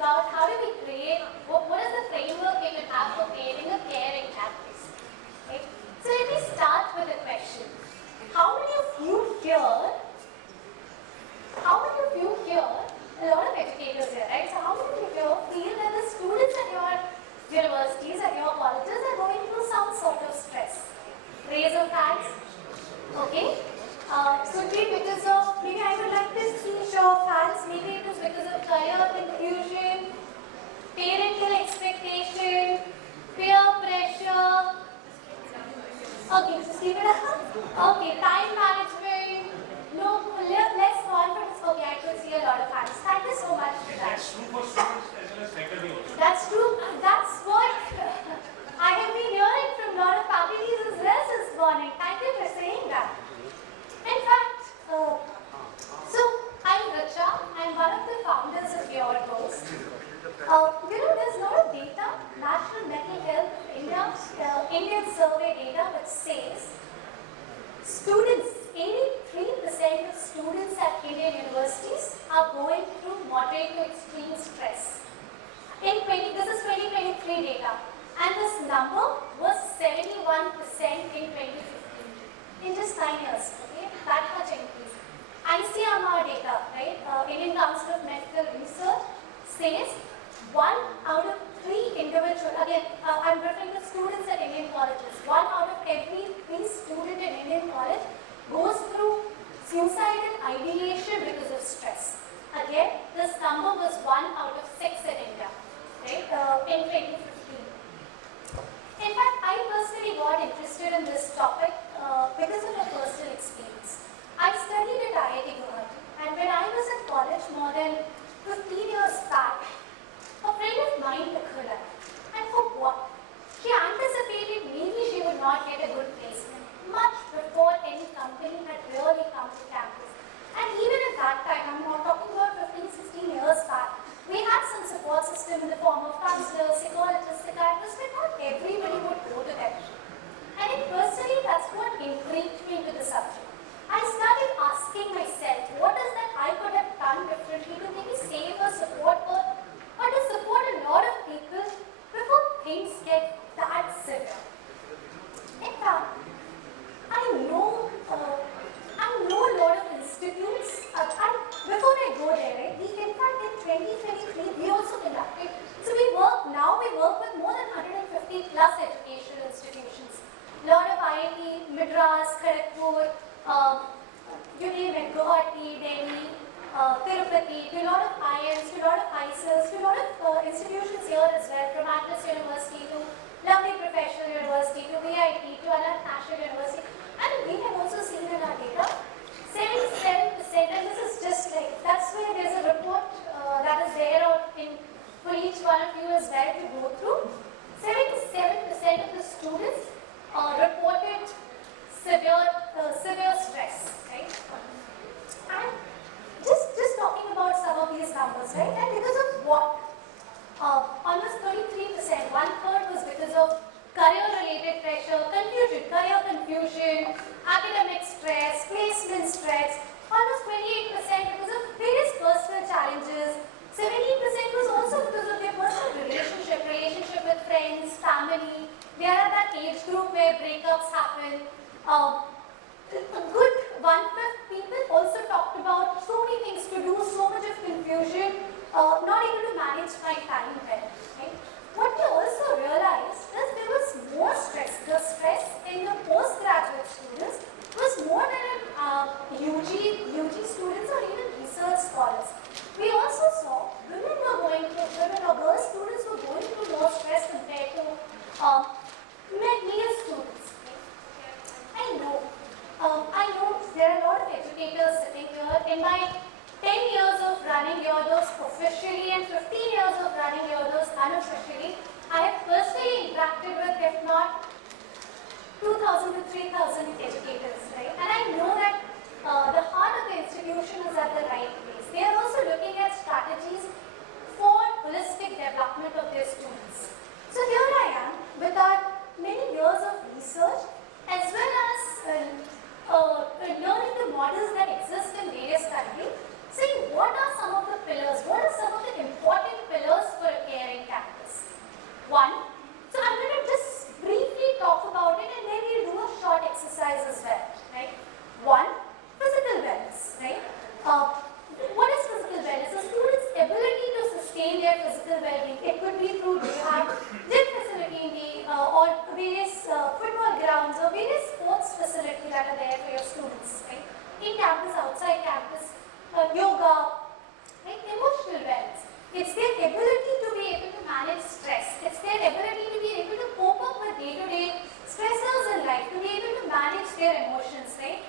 about how do we create, what is the framework we can have for creating a caring campus. Right? So let me start with a question. How many of you here, a lot of educators here, right? So how many of you here feel that the students at your universities, at your colleges are going through some sort of stress? Raise of hands. Okay. Could be because of, maybe I would like to see show of hands, maybe it is because of career confusion, parental expectation, peer pressure. Okay, just leave it up. Okay, time management, less confidence. Okay, I could see a lot of hands. Thank you so much for that. That's true for students as well as faculty also. That's true. That's what I have been hearing from a lot of faculties as well this morning. Thank you for saying that. In fact, so I'm Richa. I'm one of the founders of YourDOST. There's a lot of data, National Mental Health Indian survey data, which says students, 83% of students at Indian universities are going through moderate to extreme stress. This is 2023 data, and this number was 71% in 2015. In just 9 years, okay, that much increase. ICMR data, right, Indian Council of Medical Research, says 1 out of 3 individuals, again, I'm referring to students at Indian colleges, 1 out of every 3 student in Indian college goes through suicidal ideation because of stress. Again, this number was 1 out of 6 in India, right, in 2015. In fact, I personally got interested in this topic because of a personal experience. I studied at IIT Guwahati, and when I was in college more than 15 years back, a friend of mine took her life. And for what? She anticipated maybe she would not get a good placement much before any company had really come to campus. And even at that time, I'm not talking about 15, 16 years back, we had some support system in the form of counselors, psychologists, psychiatrists, but not everybody would go to them. And personally, that's what intrigued me to the subject. I started asking myself, what is that I could have done differently to maybe save or support or to support a lot of people before things get that severe. In fact, I know a lot of institutes, and before I go there, right, in fact in 2023 we also conducted, so we work with more than 150 plus educational institutions. A lot of IIT, Madras, Kharagpur, you name it, Guwahati, Delhi, Tirupati, to a lot of IIMs, to a lot of ISIS, to a lot of institutions here as well, from Atlas University to Lovely Professional University to VIT to Anand National University. And we have also seen in our data, 77%, and this is just like, that's where there's a report that is there for each one of you as well to go through. 77% of the students reported severe stress, right? And just talking about some of these numbers, right? And because of what? Almost 33%, 1/3 was because of career-related pressure, career confusion, academic stress, placement stress. Almost 28% because of various personal challenges. 17% was also because of their personal relationship with friends, family. They are at that age group where breakups happen. A good 1/5 people also talked about so many things to do, so much of confusion, not able to manage my time well. Right? What we also realized is there was more stress. The stress in the postgraduate students was more than in UG students or even research scholars. We also saw women or girl students were going through more stress compared to male students. I know there are a lot of educators sitting here. In my 10 years of running YourDOST officially and 15 years of running YourDOST unofficially, I have personally interacted with, if not 2,000 to 3,000 educators, right? And I know that the heart of the institution is at the right place. They are also looking at strategies for holistic development of their students. So here I am with our many years of research as well as learning the models that exist in various countries, saying what are some of the pillars, what are some of the important pillars sustain their physical well-being. It could be through you have gym facility or various football grounds or various sports facilities that are there for your students, right? In campus, outside campus, yoga, right? Emotional wellness. It's their ability to be able to manage stress. It's their ability to be able to cope up with day-to-day stressors in life, to be able to manage their emotions, right?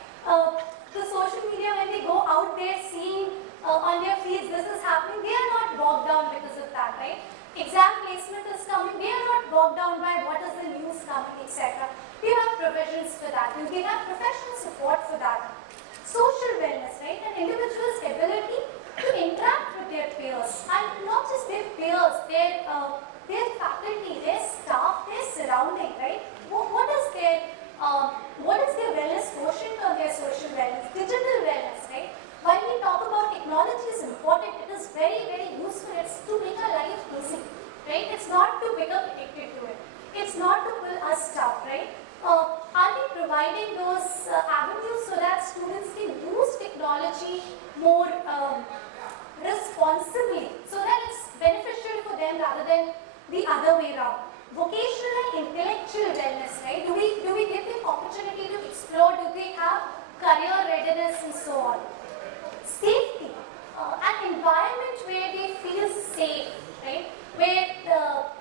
The social media, when they go out there seeing on their feeds this is happening, they are not bogged down because of that, right? Exam placement is coming, they are not bogged down by what is the news coming, etc. We have provisions for that, and we have professional support for that. Social wellness, right? An individual's ability to interact with their peers, and not just their peers, their faculty, their staff, their surrounding, right? What is their wellness quotient on their social wellness, digital wellness, right? When we talk about technology is important, it is very, very useful. It's to make our life easy, right? It's not to become addicted to it. It's not to pull us stuff, right? Are we providing those avenues so that students can use technology more responsibly, so that it's beneficial for them rather than the other way around? Vocational and intellectual wellness, right? Do we give them opportunity to explore? Do they have career readiness and so on? Safety, an environment where they feel safe, right? Where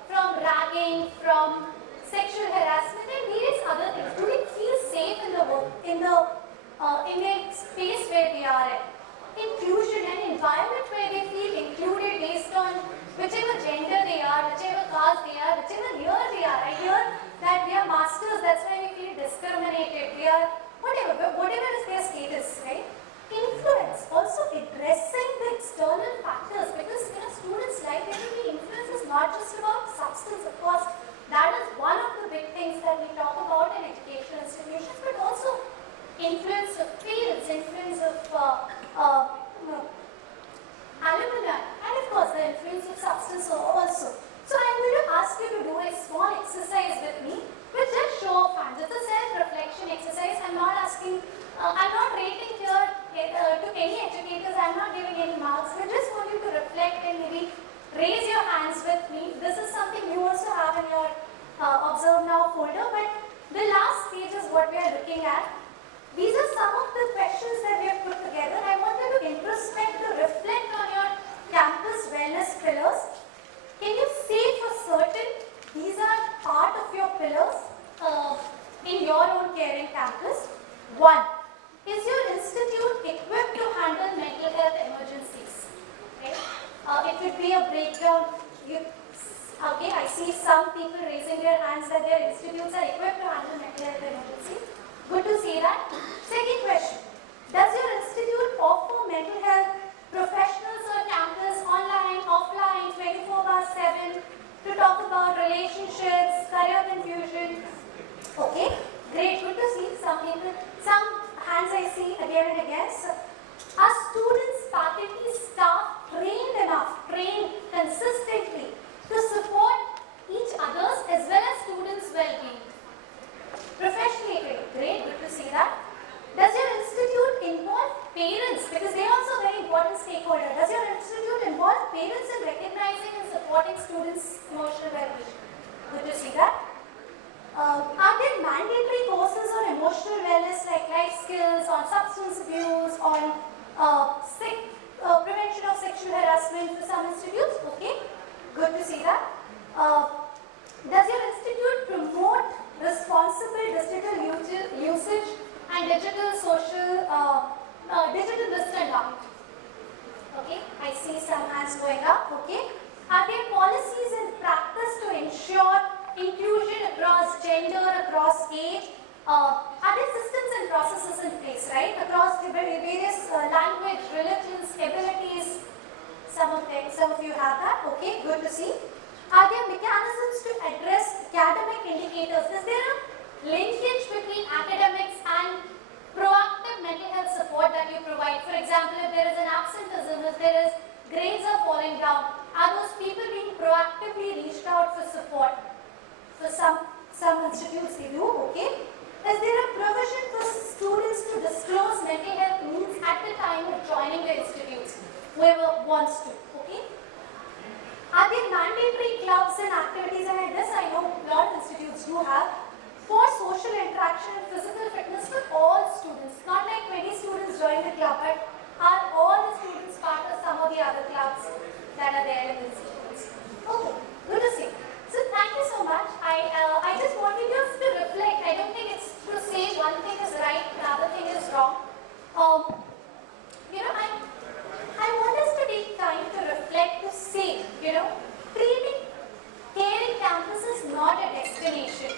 from ragging, from sexual harassment and various other things. Do they feel safe in the work, in the space where they are in? Inclusion, an environment where they feel included based on whichever gender they are, whichever caste they are, whichever year they are. I hear that we are masters, that's why we feel discriminated. We are whatever is their status, right? Influence, also addressing the external factors, because in a student's life, every influence is not just about substance, of course. That is one of the big things that we talk about in educational institutions, but also influence of parents, influence of alumni, and of course the influence of substance also. So I'm going to ask you to do a small exercise with me, with just show of hands. It's a self-reflection exercise. I'm not rating here to any educators. I'm not giving any marks. We just want you to reflect and maybe raise your hands with me. This is something you also have in your ObserveNow folder, but the last page is what we are looking at. These are some of the questions that we have put together. I want you to introspect, to reflect on your campus wellness pillars. Can you say for certain these are part of your pillars in your own caring campus? 1. Is your institute equipped to handle mental health emergencies? Okay. It could be a breakdown. Okay, I see some people raising their hands that their institutes are equipped to handle mental health emergencies. Good to see that. Second question. Does your institute offer mental health professionals on campus, online, offline, 24/7 to talk about relationships, career confusion? Okay, great. Good to see some people. Some hands I see again and again. So, are students, faculty, staff trained enough, trained consistently to support each other's as well as students' well-being? Professionally trained. Great, good to see that. Does your institute involve parents? Because they are also very important stakeholders. Does your institute involve parents in recognizing and supporting students' emotional well-being? Good to see that. Are there mandatory courses on emotional wellness like life skills, on substance abuse, on prevention of sexual harassment for some institutes? Okay, good to see that. Does your institute promote responsible digital usage and digital risk and harm? Okay, I see some hands going up. Okay, are there policies in practice to ensure inclusion across gender, across age? Are there systems and processes in place, right? Across various language, religions, abilities. Some of you have that. Okay, good to see. Are there mechanisms to address academic indicators? Is there a linkage between academics and proactive mental health support that you provide? For example, if there is an absenteeism, if there is grades are falling down, are those people being proactively reached out for support? For some institutes they do, okay? Is there a provision for students to disclose mental health needs at the time of joining the institutes? Whoever wants to, okay? Are there mandatory clubs and activities? And this I know a lot of institutes do have for social interaction and physical fitness for all students. Not like 20 students join the club, but are all the students part of some of the other clubs that are there in the institutes? Okay, good to see. So thank you so much. I just wanted you to reflect. I don't think it's to say one thing is right, another thing is wrong. I want us to take time to reflect, to say, creating caring campus is not a destination.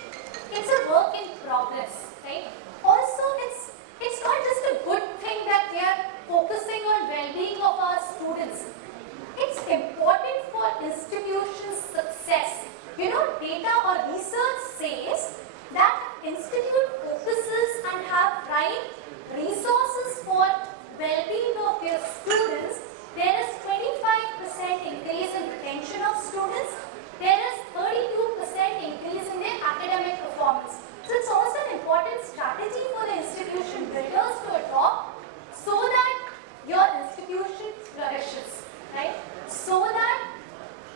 It's a work in progress, right? Also, it's not just a good thing that we are focusing on well-being of our students. It's important for institution success. Data or research says that institute focuses and have right resources for well-being of their students. There is 25% increase in retention of students. There is 32% increase in their academic performance. So it's also an important strategy for the institution builders to adopt so that your institution flourishes, right? So that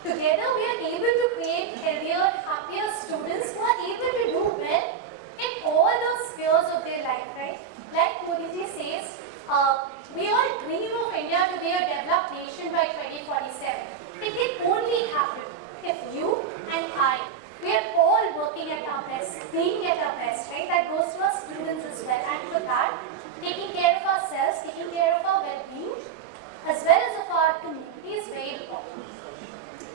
together we are able to create healthier, happier students who are able to do well in all the spheres of their life, right? Like Modi says, we all dream of India to be a developed nation by 2047. It can only happen if you and I, we are all working at our best, being at our best, right? That goes to our students as well. And for that, taking care of ourselves, taking care of our well-being, as well as of our community is very important.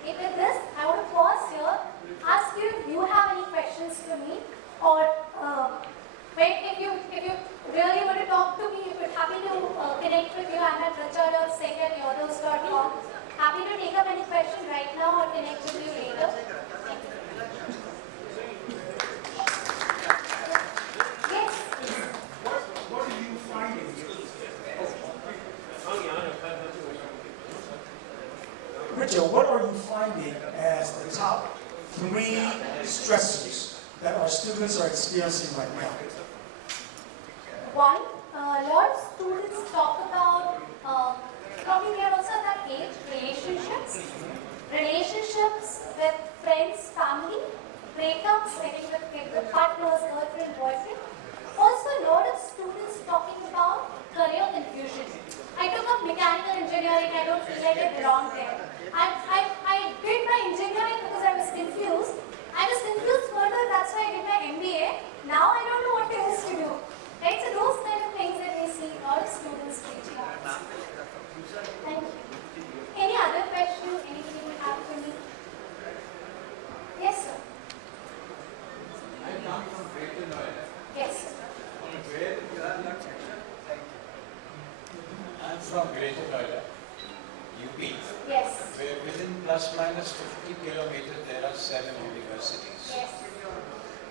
Okay, with this, I want to pause here, ask you if you have any questions for me, or if you really want to talk to me, if you're happy to connect with you, I'm at richa.singh@yourdOST.com. Happy to take up any question right now or connect with you later. Yes. What are you finding? Richa, what are you finding as the top 3 stressors that our students are experiencing right now? One, a lot of students talk about, probably we are also at that age, relationships with friends, family, breakups, I think with partners, girlfriend, boyfriend. Also, a lot of students talking about career confusion. I took up mechanical engineering, I don't feel like I belong there. I did my engineering because I was confused. I was confused further, that's why I did my MBA. Now I don't know what else to do. Right? So those kind of things that we see a lot of students reaching out. Thank you. Any other question? Anything you have for me? Yes, sir. I come from Greater Noida. Yes, sir. I'm from Greater Noida, UP. Yes. Where within plus minus 50 kilometers there are 7 universities. Yes.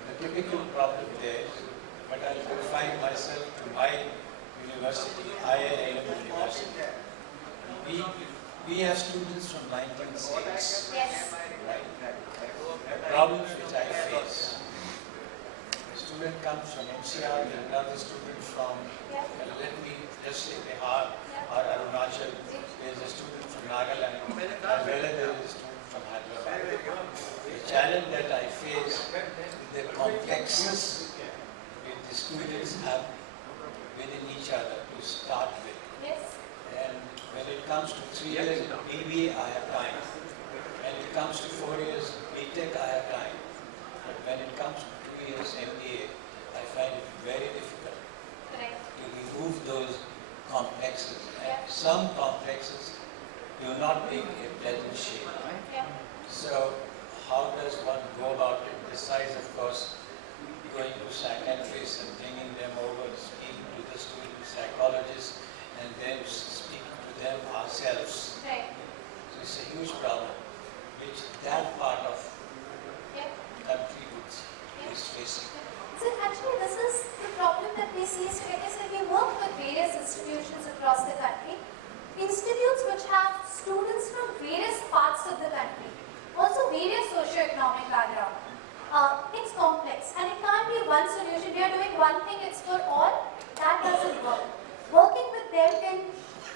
The typical problem there is, but I confine myself to my university, IIM University. We have students from 19 states. Yes. Right? The problems which I face. A student comes from NCR, another student from, let me just say Bihar or Arunachal. There's a student from Nagaland, as well as there is a student from Hyderabad. The challenge that I face is the complexes the students have within each other to start with. Yes. And when it comes to 3 years BBA, I have time. When it comes to 4 years BTech, I have time. But when it comes to 2 years MBA, I find it very difficult to remove those complexes. And some complexes do not make a pleasant shape. So how does one go about it? Besides, of course, going to psychiatrists and bringing them over, speaking to the student psychologists, and then speaking to them ourselves. Right. So it's a huge problem, which that part of the country is facing. So actually this is the problem that we see. So like I said, we work with various institutions across the country. Institutes which have students from various parts of the country. Also various socio-economic background. It's complex and it can't be one solution. We are doing one thing, it's for all. That doesn't work. Working with them,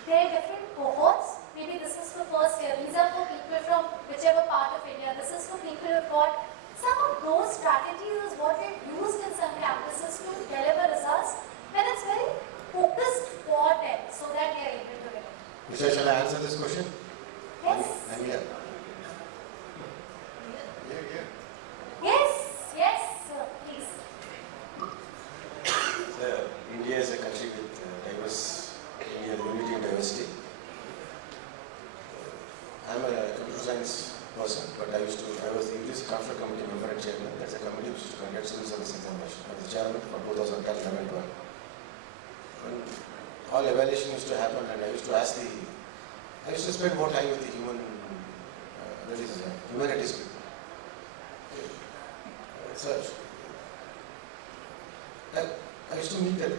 there are different cohorts. Maybe this is for first year. These are for people from whichever have got. Some of those strategies is what we've used in some campuses to deliver results, and it's very focused for them so that they are able to get it. Richa, shall I answer this question? Yes. I'm here. Yes, yes, sir, please. India is a country with diverse, unity and diversity. I'm a computer science person, but I was the English Conference Committee member and chairman. That's a committee which used to conduct civil service examination. I was the chairman for 2010, 11, 12. When all evaluation used to happen, and I used to spend more time with the humanities people. Research. I used to meet at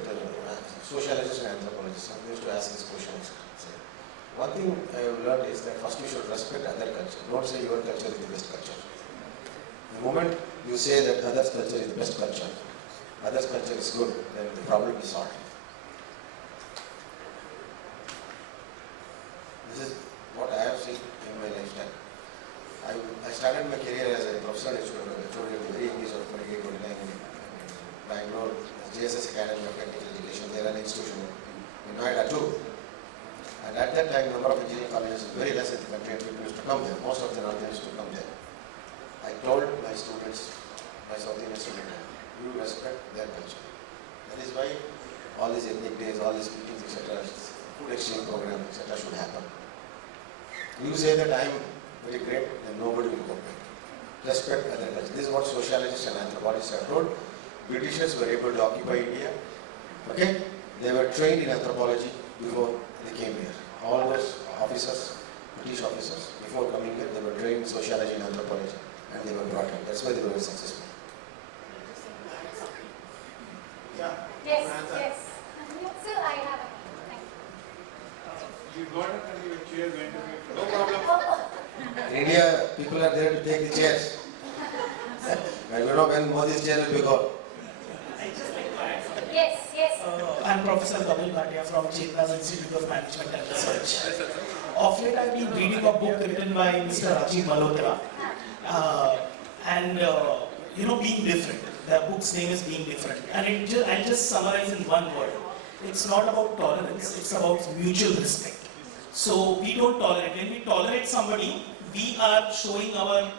sociologists and anthropologists, and they used to ask this question. One thing I have learned is that first you should respect other culture. Don't say your culture is the best culture. The moment you say that others' culture is the best culture, others' culture is good, then the problem is solved. This is what I have seen in my lifetime. I started my career as a professor at the very young age of 28, 29 in Bangalore, JSS Academy of Technical Education. They are an institution in Noida too. And at that time, number of engineering colleges was very less in the country, and people used to come there. Most of the Northern used to come there. I told my students, my South Indian students, you respect their culture. That is why all these ethnic days, all these meetings, etc., food exchange program, etc., should happen. You say that I am very great, then nobody will cooperate. Respect other culture. This is what sociologists and anthropologists have told. Britishers were able to occupy India. Okay? They were trained in anthropology before they came here. All those officers, British officers, before coming here, they were trained in sociology and anthropology, and they were brought up. That's why they were successful. Yeah. Yes, yes. Sir, I have a thank you. You got it and your chair went away. No problem. Oh, In India, people are there to take the chairs. I don't know when Modi's chair will be gone. yes, yes. I'm Professor Kapil Bhatia from Chetna's Institute of Management and Research. Of late, I've been reading a book written by Mr. Rajiv Malhotra, and being different. The book's name is Being Different, and I'll just summarize in one word. It's not about tolerance; it's about mutual respect. So we don't tolerate. When we tolerate somebody, we are showing our,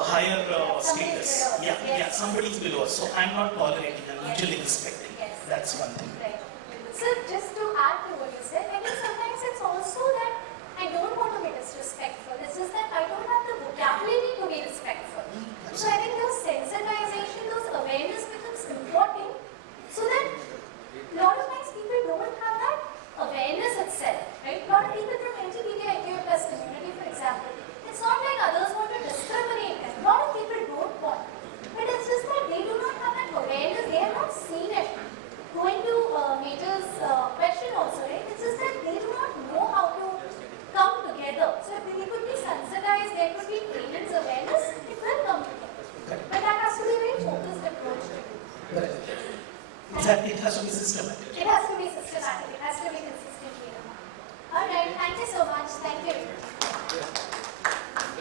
higher status. Yeah, somebody's below us. So I'm not tolerating, I'm mutually respecting. Yes. That's one thing. Right. So just to add to what you said, I think sometimes it's also that I don't want to be disrespectful. It's just that I don't have the vocabulary to be respectful. So I think those sensitization, those awareness becomes important so that a lot of times people don't have that awareness itself. Right? A lot of people from LGBTIQ+ community, for example, it's not like others want to discriminate them. A lot of people don't want. But it's just that they do not have that awareness. They have not seen it. Going to Major's question also, right? It's just that they do not know how to come together. So if they could be sensitized, there could be parents' awareness, it will come together. But that has to be a very focused approach to it. It has to be systematic. It has to be systematic. It has to be consistently